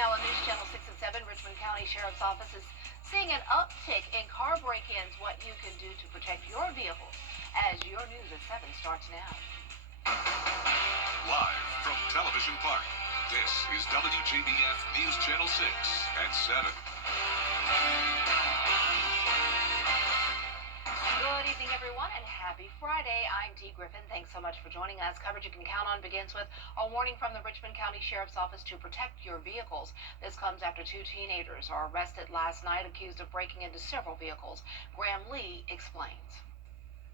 Now, on News Channel 6 and 7, Richmond County Sheriff's Office is seeing an uptick in car break-ins. What you can do to protect your vehicle as your news at 7 starts now. Live from Television Park, this is WJBF News Channel 6 at 7. Good evening, everyone, and happy Friday. I'm Dee Griffin. Thanks so much for joining us. Coverage you can count on begins with a warning from the Richmond County Sheriff's Office to protect your vehicles. This comes after two teenagers are arrested last night accused of breaking into several vehicles. Graham Lee explains.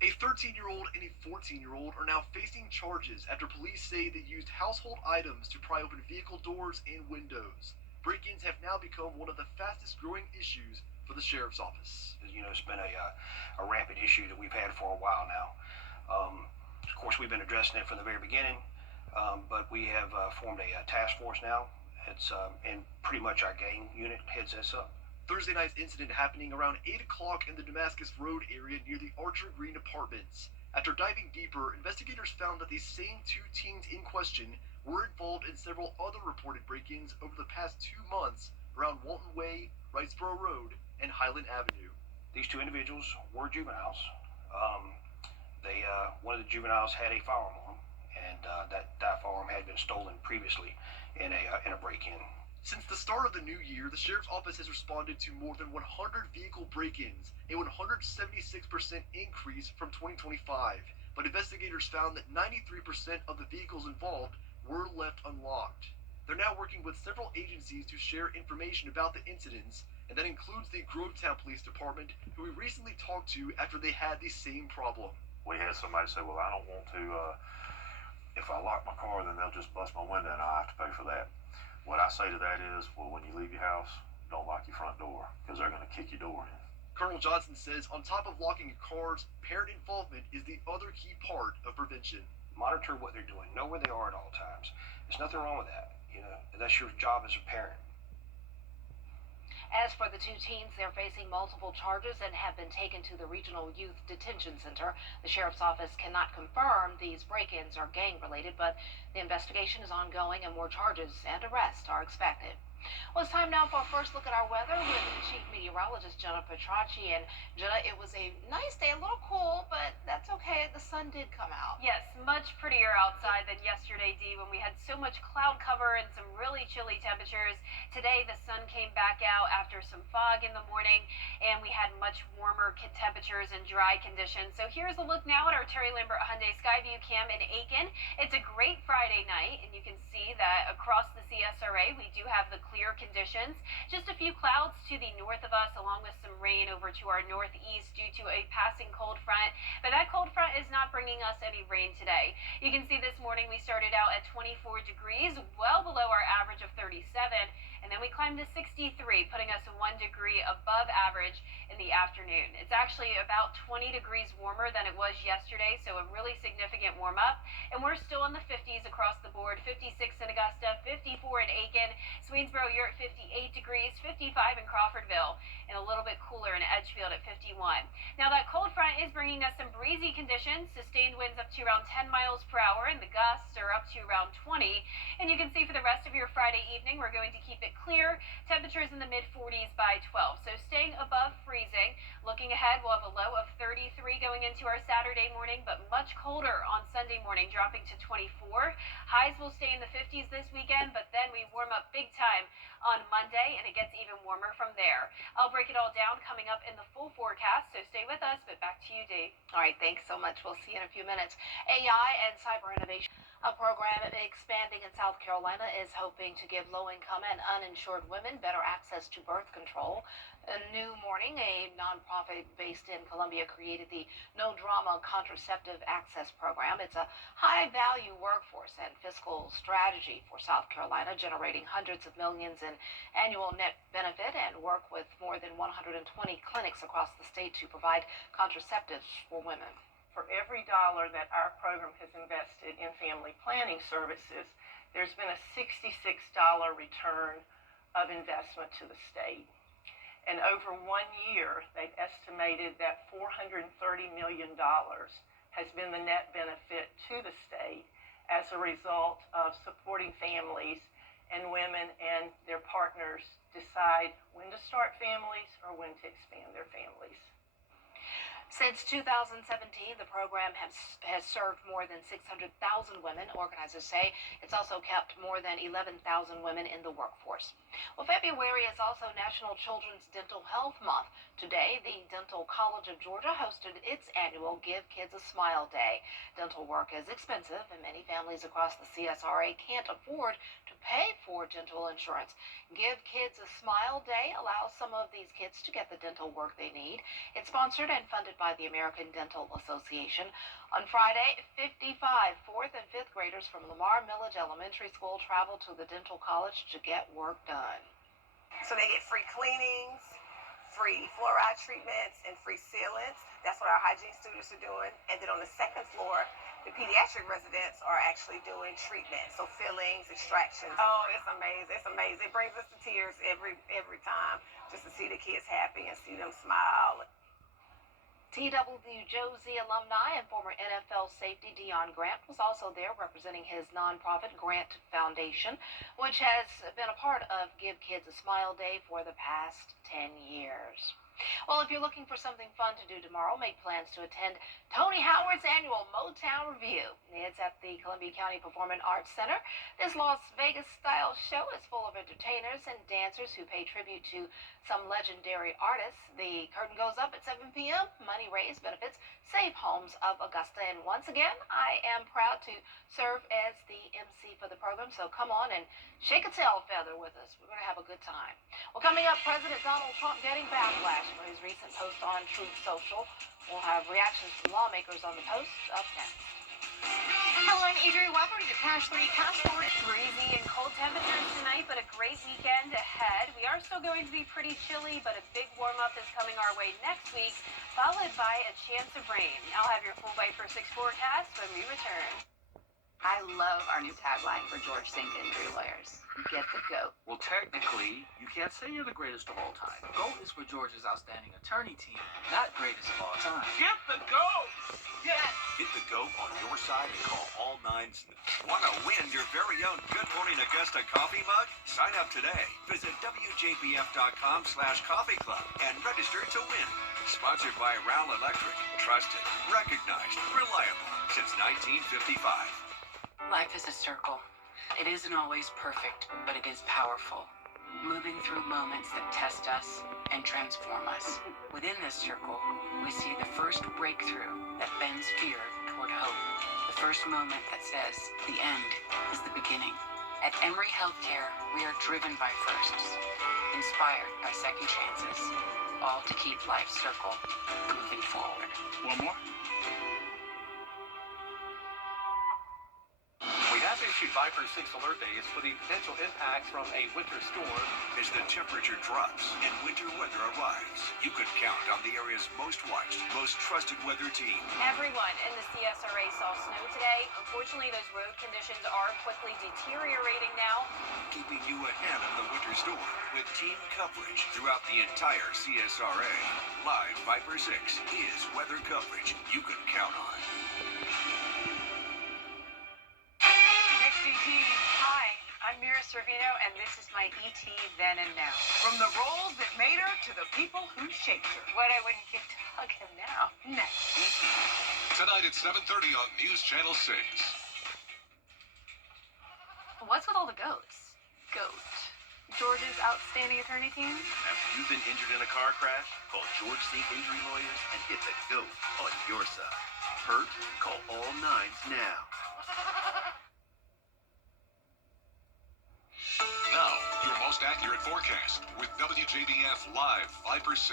A 13-year-old and a 14-year-old are now facing charges after police say they used household items to pry open vehicle doors and windows. Break-ins have now become one of the fastest growing issues for the Sheriff's Office. You know, it's been a rampant issue that we've had for a while now. Of course, we've been addressing it from the very beginning, but we have formed a task force now. It's and pretty much our gang unit heads this up. Thursday night's incident happening around 8 o'clock in the Damascus Road area near the Archer Green Apartments. After diving deeper, investigators found that the same two teens in question were involved in several other reported break-ins over the past 2 months around Walton Way, Wrightsboro Road, and Highland Avenue. These two individuals were juveniles. One of the juveniles had a firearm on him, and that firearm had been stolen previously in a break-in. Since the start of the new year, the Sheriff's Office has responded to more than 100 vehicle break-ins, a 176% increase from 2025. But investigators found that 93% of the vehicles involved were left unlocked. They're now working with several agencies to share information about the incidents, and that includes the Grovetown Police Department, who we recently talked to after they had the same problem. We had somebody say, well, I don't want to, if I lock my car, then they'll just bust my window and I'll have to pay for that. What I say to that is, well, when you leave your house, don't lock your front door, because they're going to kick your door in. Colonel Johnson says on top of locking your cars, parent involvement is the other key part of prevention. Monitor what they're doing. Know where they are at all times. There's nothing wrong with that. You know, that's your job as a parent. As for the two teens, they're facing multiple charges and have been taken to the Regional Youth Detention Center. The Sheriff's Office cannot confirm these break-ins are gang-related, but the investigation is ongoing and more charges and arrests are expected. Well, it's time now for a first look at our weather with Chief Meteorologist Jenna Petracci. And Jenna, it was a nice day, a little cool, but that's okay. The sun did come out. Yes, much prettier outside than yesterday, Dee, when we had so much cloud cover and some really chilly temperatures. Today, the sun came back out after some fog in the morning, and we had much warmer temperatures and dry conditions. So here's a look now at our Terry Lambert Hyundai Skyview Cam in Aiken. It's a great Friday night, and you can see that across the CSRA, we do have the clear conditions. Just a few clouds to the north of us, along with some rain over to our northeast due to a passing cold front. But that cold front is not bringing us any rain today. You can see this morning we started out at 24 degrees, well below our average of 37. And then we climbed to 63, putting us 1 degree above average in the afternoon. It's actually about 20 degrees warmer than it was yesterday, so a really significant warm up. And we're still in the 50s across the board, 56 in Augusta, 54 in Aiken, Swainsboro, you're at 58 degrees, 55 in Crawfordville, and a little bit cooler in Edgefield at 51. Now that cold front is bringing us some breezy conditions, sustained winds up to around 10 miles per hour, and the gusts are up to around 20. And you can see for the rest of your Friday evening, we're going to keep it clear. Temperatures in the mid-40s by 12, so staying above freezing. Looking ahead, we'll have a low of 33 going into our Saturday morning, but much colder on Sunday morning, dropping to 24. Highs will stay in the 50s this weekend, but then we warm up big time on Monday, and it gets even warmer from there. I'll break it all down coming up in the full forecast, so stay with us, but back to you, Dee. All right, thanks so much. We'll see you in a few minutes. AI and cyber innovation. A program expanding in South Carolina is hoping to give low-income and uninsured women better access to birth control. A New Morning, a nonprofit based in Columbia, created the No Drama Contraceptive Access Program. It's a high-value workforce and fiscal strategy for South Carolina, generating hundreds of millions in annual net benefit, and work with more than 120 clinics across the state to provide contraceptives for women. For every dollar that our program has invested in family planning services, there's been a $66 return of investment to the state. And over 1 year, they've estimated that $430 million has been the net benefit to the state as a result of supporting families and women and their partners decide when to start families or when to expand their families. Since 2017, the program has served more than 600,000 women. Organizers say it's also kept more than 11,000 women in the workforce. Well, February is also National Children's Dental Health Month. Today, the Dental College of Georgia hosted its annual Give Kids a Smile Day. Dental work is expensive, and many families across the CSRA can't afford to pay for dental insurance. Give Kids a Smile Day allows some of these kids to get the dental work they need. It's sponsored and funded by the American Dental Association. On Friday, 55 4th and 5th graders from Lamar Millage Elementary School traveled to the dental college to get work done. So they get free cleanings, free fluoride treatments, and free sealants. That's what our hygiene students are doing. And then on the second floor, the pediatric residents are actually doing treatment, so fillings, extractions. Oh, it's amazing! It's amazing. It brings us to tears every time just to see the kids happy and see them smile. TW Josie alumni and former NFL safety Deion Grant was also there representing his nonprofit Grant Foundation, which has been a part of Give Kids a Smile Day for the past 10 years. Well, if you're looking for something fun to do tomorrow, make plans to attend Tony Howard's annual Motown Review. It's at the Columbia County Performing Arts Center. This Las Vegas-style show is full of entertainers and dancers who pay tribute to some legendary artists. The curtain goes up at 7 p.m. Money raised benefits Safe Homes of Augusta. And once again, I am proud to serve as the MC for the program, so come on and shake a tail feather with us. We're going to have a good time. Well, coming up, President Donald Trump getting backlash for his recent post on Truth Social. We'll have reactions from lawmakers on the post up next. Hello, I'm Adrienne. Welcome to Cash 3 Cash 4. Breezy and cold temperatures tonight, but a great weekend ahead. We are still going to be pretty chilly, but a big warm-up is coming our way next week, followed by a chance of rain. I'll have your full Viper 6 forecast when we return. I love our new tagline for George Sink Injury Lawyers. Get the GOAT. Well, technically, you can't say you're the greatest of all time. GOAT is for George's outstanding attorney team, not greatest of all time. Get the GOAT! Yes! Get the GOAT on your side and call all 9s. Want to win your very own Good Morning Augusta coffee mug? Sign up today. Visit WJBF.com/coffee club and register to win. Sponsored by Raul Electric. Trusted, recognized, reliable since 1955. Life is a circle. It isn't always perfect, but it is powerful. Moving through moments that test us and transform us. Within this circle, we see the first breakthrough that bends fear toward hope. The first moment that says, the end is the beginning. At Emory Healthcare, we are driven by firsts, inspired by second chances, all to keep life's circle moving forward. One more? We have issued Viper 6 alert days for the potential impacts from a winter storm. As the temperature drops and winter weather arrives, you can count on the area's most watched, most trusted weather team. Everyone in the CSRA saw snow today. Unfortunately, those road conditions are quickly deteriorating now. Keeping you ahead of the winter storm with team coverage throughout the entire CSRA. Live Viper 6 is weather coverage you can count on. Hi, I'm Mira Sorvino, and this is my ET Then and Now. From the roles that made her to the people who shaped her. What I wouldn't give to hug him now. Next. Tonight at 7:30 on News Channel 6. What's with all the goats? Goat. George's outstanding attorney team? After you've been injured in a car crash, call George Sink Injury Lawyers and get the GOAT on your side. Hurt? Call all 9s now. Now, your most accurate forecast with WJBF Live Viper 6.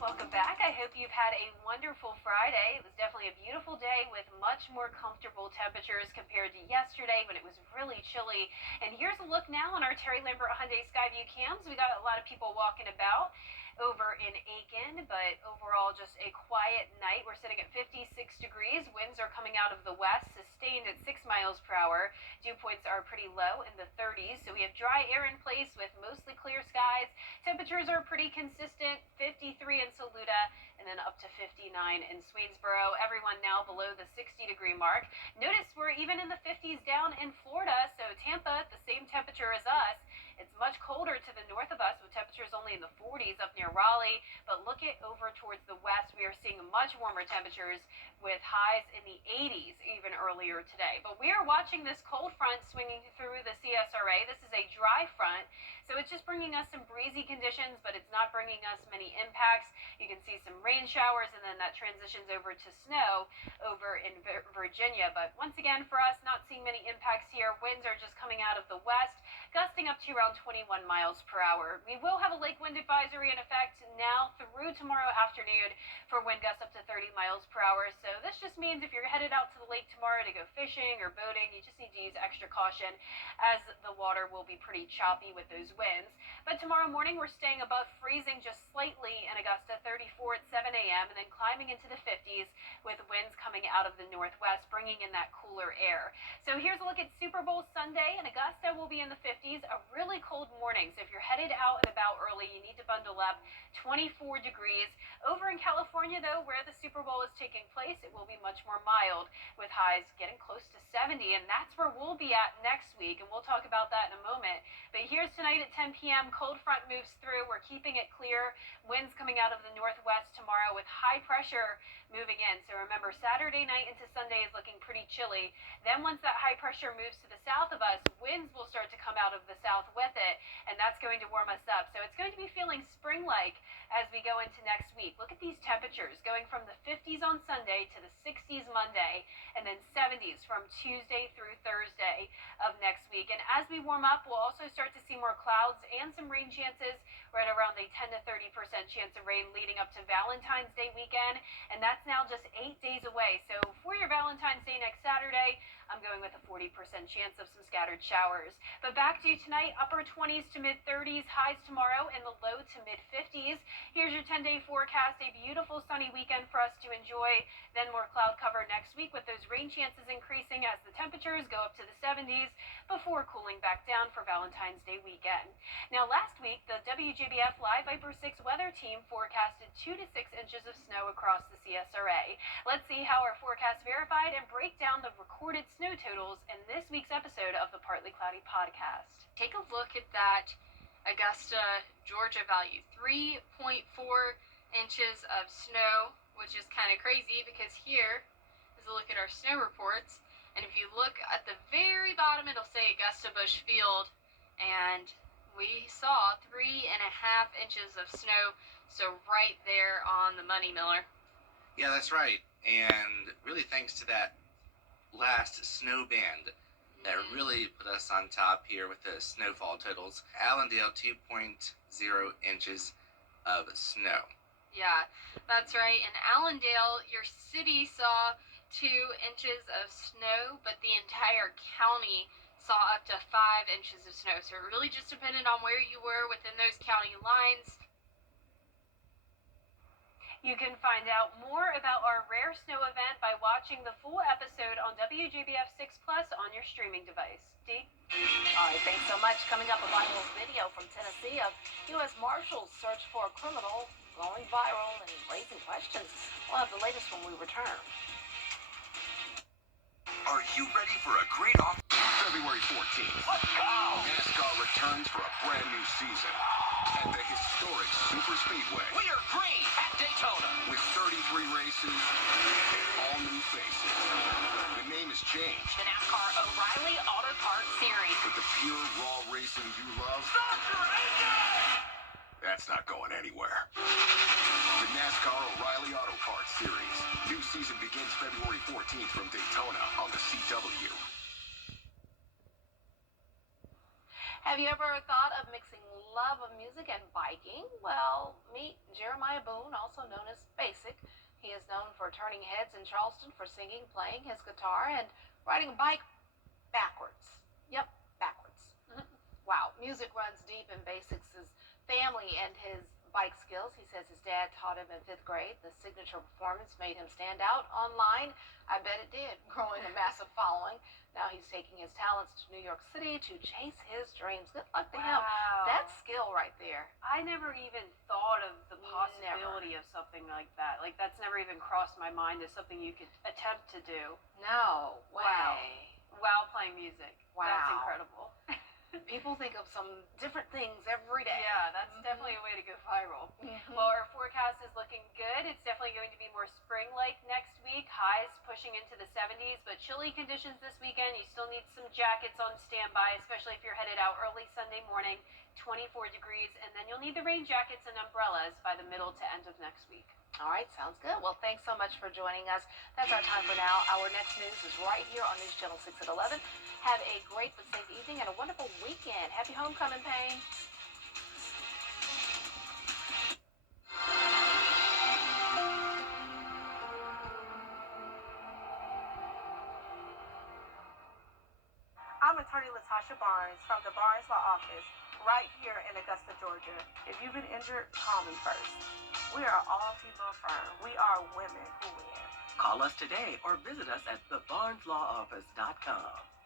Welcome back. I hope you've had a wonderful Friday. It was definitely a beautiful day with much more comfortable temperatures compared to yesterday when it was really chilly. And here's a look now on our Terry Lambert Hyundai Skyview cams. We got a lot of people walking about over in Aiken, but overall just a quiet night. We're sitting at 56 degrees. Winds are coming out of the west, sustained sustained at 6 miles per hour. Dew points are pretty low in the 30s, so we have dry air in place with mostly clear skies. Temperatures are pretty consistent, 53 in Saluda, and then up to 59 in Swainsboro. Everyone now below the 60-degree mark. Notice we're even in the 50s down in Florida, so Tampa, the same temperature as us. It's much colder to the north of us with temperatures only in the 40s up near Raleigh, but look at over towards the west. We are seeing much warmer temperatures with highs in the 80s even earlier today. But we are watching this cold front swinging through the CSRA. This is a dry front, so it's just bringing us some breezy conditions, but it's not bringing us many impacts. You can see some rain showers, and then that transitions over to snow over in Virginia. But once again, for us, not seeing many impacts here. Winds are just coming out of the west, gusting up to around 21 miles per hour. We will have a lake wind advisory in effect now through tomorrow afternoon for wind gusts up to 30 miles per hour. So this just means if you're headed out to the lake tomorrow to go fishing or boating, you just need to use extra caution as the water will be pretty choppy with those winds. But tomorrow morning, we're staying above freezing just slightly in Augusta, 34 at 7 a.m., and then climbing into the 50s with winds coming out of the northwest, bringing in that cooler air. So here's a look at Super Bowl Sunday, and Augusta will be in the 50s, a really cold morning. So if you're headed out and about early, you need to bundle up. 24 degrees. Over in California, though, where the Super Bowl is taking place, it will be much more mild with highs getting close to 70, and that's where we'll be at next week, and we'll talk about that in a moment. But here's tonight at 10 p.m., cold front moves through. We're keeping it clear. Winds coming out of the northwest tomorrow with high pressure moving in. So remember, Saturday night into Sunday is looking pretty chilly. Then once that high pressure moves to the south of us, winds will start to come out of the south with it, and that's going to warm us up. So it's going to be feeling spring-like as we go into next week. Look at these temperatures going from the 50s on Sunday to the 60s Monday, and then 70s from Tuesday through Thursday of next week. And as we warm up, we'll also start to see more clouds and some rain chances, right around a 10 to 30% chance of rain leading up to Valentine's Day weekend, and that's now just 8 days away. So for your Valentine's Day next Saturday, I'm going with a 40% chance of some scattered showers. But back to tonight, upper 20s to mid 30s, highs tomorrow in the low to mid 50s. Here's your 10-day forecast, a beautiful sunny weekend for us to enjoy. Then more cloud cover next week with those rain chances increasing as the temperatures go up to the 70s before cooling back down for Valentine's Day weekend. Now last week, the WJBF Live Viper 6 weather team forecasted 2 to 6 inches of snow across the CSRA. Let's see how our forecast verified and break down the recorded snow totals in this week's episode of the Partly Cloudy podcast. Take a look at that Augusta, Georgia value, 3.4 inches of snow, which is kind of crazy because here is a look at our snow reports. And if you look at the very bottom, it'll say Augusta Bush Field, and we saw 3.5 inches of snow, so right there on the money, Miller. Yeah, that's right. And really thanks to that last snow band that really put us on top here with the snowfall totals. Allendale, 2.0 inches of snow. Yeah, that's right. In Allendale, your city saw 2 inches of snow, but the entire county saw up to 5 inches of snow. So it really just depended on where you were within those county lines. You can find out more about our rare snow event by watching the full episode on WJBF 6 Plus on your streaming device. Dee? All right, thanks so much. Coming up, a viral video from Tennessee of U.S. Marshals search for a criminal going viral and raising questions. We'll have the latest when we return. Are you ready for a great off? February 14th. Let's go! NASCAR returns for a brand new season at the historic Super Speedway. We are green at Daytona. With 33 races and all new faces. The name has changed. The NASCAR O'Reilly Auto Parts Series. But the pure, raw racing you love, that's not going anywhere. The NASCAR O'Reilly Auto Parts Series. New season begins February 14th from Daytona on the CW. Have you ever thought of mixing love of music and biking? Well, meet Jeremiah Boone, also known as Basic. He is known for turning heads in Charleston for singing, playing his guitar, and riding a bike backwards. Yep, backwards. Wow, music runs deep in Basic's family, and his bike skills. He says his dad taught him in 5th grade. The signature performance made him stand out online. I bet it did, growing a massive following. Now he's taking his talents to New York City to chase his dreams. Good luck to him. That's skill right there. I never even thought of the possibility of something like that. Like, that's never even crossed my mind as something you could attempt to do. No way. While playing music. Wow. That's incredible. People think of some different things every day. Yeah, that's definitely a way to go viral. Well, our forecast is looking good. It's definitely going to be more spring-like next week. Highs pushing into the 70s, but chilly conditions this weekend. You still need some jackets on standby, especially if you're headed out early Sunday morning. 24 degrees, and then you'll need the rain jackets and umbrellas by the middle to end of next week. All right, sounds good. Well, thanks so much for joining us. That's our time for now. Our next news is right here on News Channel 6 at 11. Have a great but safe evening and a wonderful weekend. Happy homecoming, Payne. I'm attorney Latasha Barnes from the Barnes Law Office right here in Augusta, Georgia. If you've been injured, call me first. We are an all-female firm. We are women who win. Call us today or visit us at thebarneslawoffice.com.